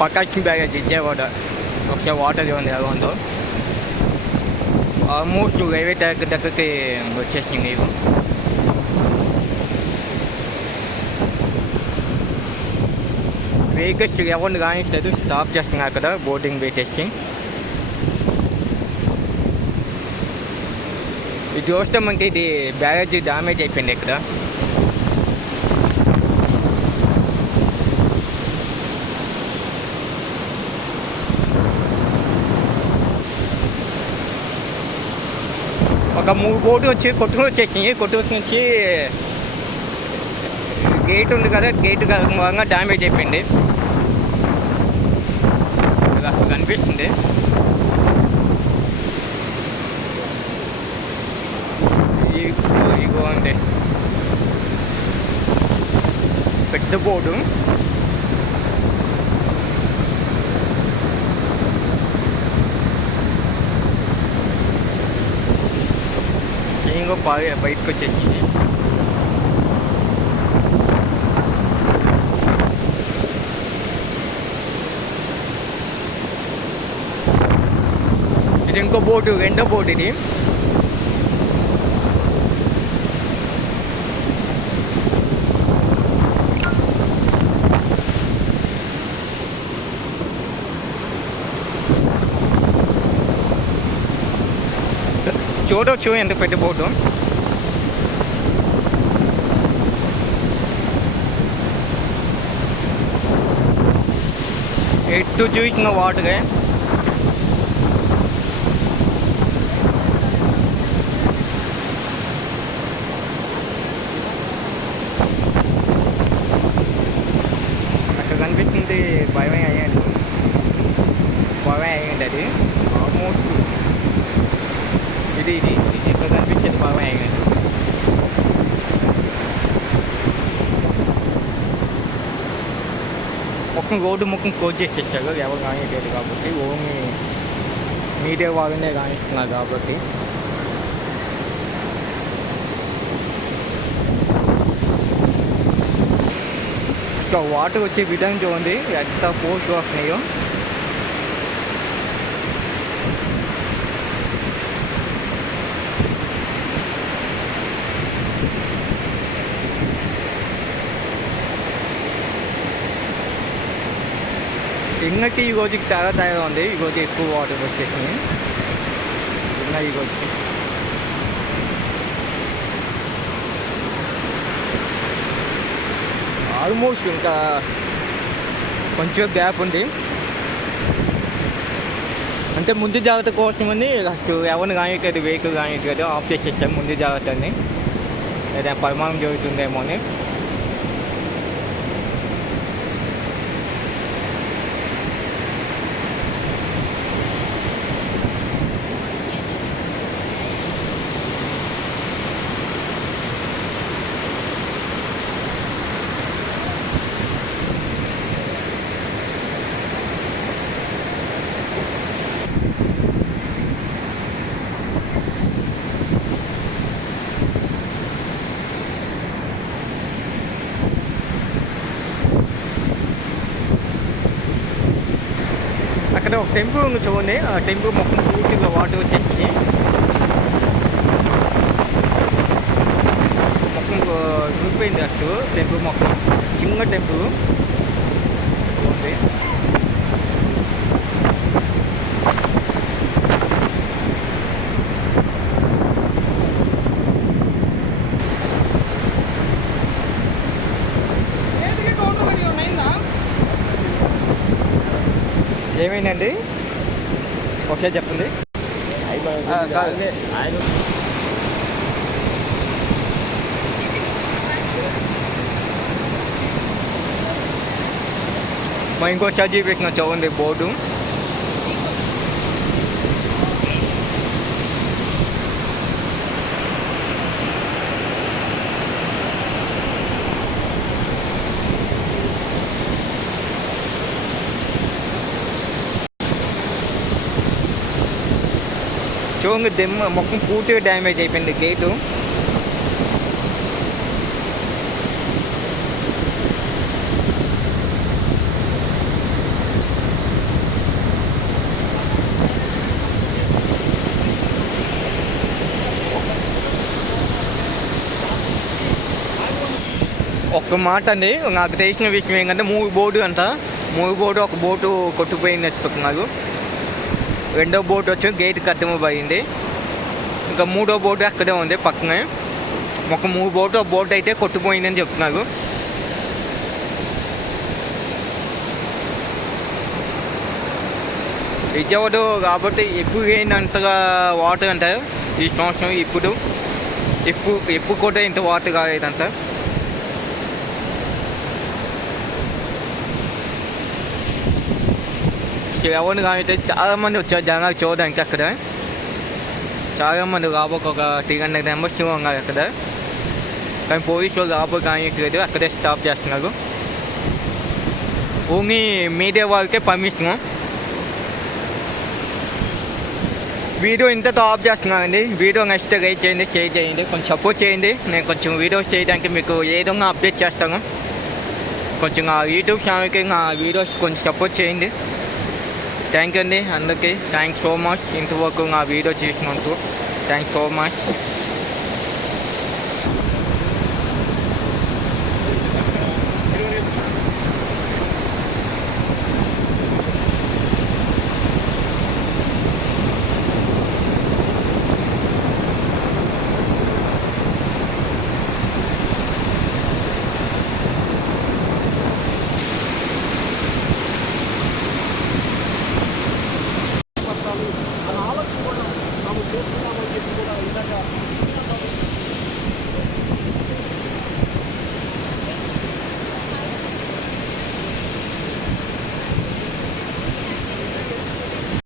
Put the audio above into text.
ప్రకాశం barrage Vijayawada ఒకసారి water ఉంది ఎలా ఉందో ఆల్మోస్ట్ రైల్వే ట్రాక్ దగ్గరికి వచ్చేసింది ఇవి. వెహికల్స్ ఎవరిని కానిస్తలేదు స్టాప్ చేస్తున్నారు అక్కడ బోటింగ్ పెట్టేసి. ఇది చూస్తే మనకి ఇది బ్యారేజ్ డ్యామేజ్ అయిపోయింది ఇక్కడ. మూడు కోట్లు వచ్చి కొట్టుకుని వచ్చేసింది కొట్టుకు నుంచి గేట్ ఉంది కదా గేట్ మూలంగా డ్యామేజ్ అయిపోయింది. ఇలా కనిపిస్తుంది. ఇగో ఇగో అంటే పెద్ద బోర్డు. ఇంకో బాగా బయటకు వచ్చేసింది ఇది ఇంకో బోటు రెండో బోట్ ఇది చూడవచ్చు ఎంత పెద్ద బోటు ఎటు చూసిన వాటరే అక్కడ కనిపిస్తుంది భయమే అయ్యాడు భయమే అయ్యింది అది ఆల్మోస్ట్ ఇది ఇది ఇది ఇక్కడ కనిపించేది భయమే అయ్యింది ముఖం రోడ్డు మొక్కం క్లోజ్ చేసేసారు ఎవరు కానివ్వలేదు కాబట్టి ఓన్లీ మీడియా వాళ్ళనే కానిస్తున్నారు కాబట్టి. సో వాటర్ వచ్చే విధంగా చూడండి ఎంత ఫోర్స్ వస్తున్నాయో. ఇంగకి ఈ రోజుకి చాలా తయారు ఉంది. ఈ రోజు ఎక్కువ వాటర్ వచ్చేసింది ఇంకా ఈ రోజుకి. ఆల్మోస్ట్ ఇంకా కొంచెం గ్యాప్ ఉంది. అంటే ముందు జాగ్రత్త కోసమని అసలు ఎవరిని కానిట్లేదు వెహికల్ కానిట్లేదు ఆఫ్ చేసేసాం ముందు జాగ్రత్తని. ఏదైనా పరిమాణం జరుగుతుందేమో అని. అక్కడ ఒక టెంపుల్ ఉంది చూడండి. ఆ టెంపుల్ మొత్తం పూర్తిగా వాటర్ వచ్చేసింది. మొత్తం చూపిపోయింది అసలు టెంపుల్ మొత్తం. చిన్న టెంపుల్. చూడండి. ఏమైందండి? ఒకసారి చెప్పండి. మా ఇంకోసారి చూపించిన చూడండి బోర్డు. చూడండి దెమ్మ మొక్కం పూర్తిగా డ్యామేజ్ అయిపోయింది గేటు. ఒక్క మాట అండి నాకు తెలిసిన విషయం ఏంటంటే మూడు బోర్డు అంట మూడు బోర్డు ఒక బోటు కొట్టుపోయింది నాకు రెండో బోట్ వచ్చి గేట్ కట్టమబడింది ఇంకా మూడో బోట్ అక్కడే ఉంది పక్కనే. ఒక మూడు బోట్ ఒక బోట్ అయితే కొట్టుపోయిందని చెప్తున్నారు. విజయవాడ కాబట్టి ఎక్కువ ఏంటంతగా వాటర్ అంటారు ఈ సంవత్సరం ఇప్పుడు ఎక్కువ ఎక్కువ కూడా ఇంత వాటర్ కాలేదంట. శ్రవణ్ అయితే చాలా మంది వచ్చారు జనాలు చూడడానికి అక్కడ చాలా మంది రాబోక ఒక త్రీ హండ్రెడ్ మెంబర్స్ ఉన్నారు అక్కడ కానీ పోలీసు వాళ్ళు రాబోక కానిట్లేదు అక్కడే స్టాప్ చేస్తున్నారు ఓన్లీ మీడియా వాళ్ళకే పర్మిషన్ వీడియో ఇంతతో ఆఫ్ చేస్తున్నానండి వీడియో నచ్చితే లైక్ చేయండి షేర్ చేయండి కొంచెం సపోర్ట్ చేయండి నేను కొంచెం వీడియోస్ చేయడానికి మీకు ఏదో అప్డేట్ చేస్తాను కొంచెం నా యూట్యూబ్ ఛానల్కి నా వీడియోస్ కొంచెం సపోర్ట్ చేయండి థ్యాంక్ యూ అండి అందరికీ థ్యాంక్స్ సో మచ్ ఇంతవరకు నా వీడియో చేసినందుకు. Thanks so much Yeah.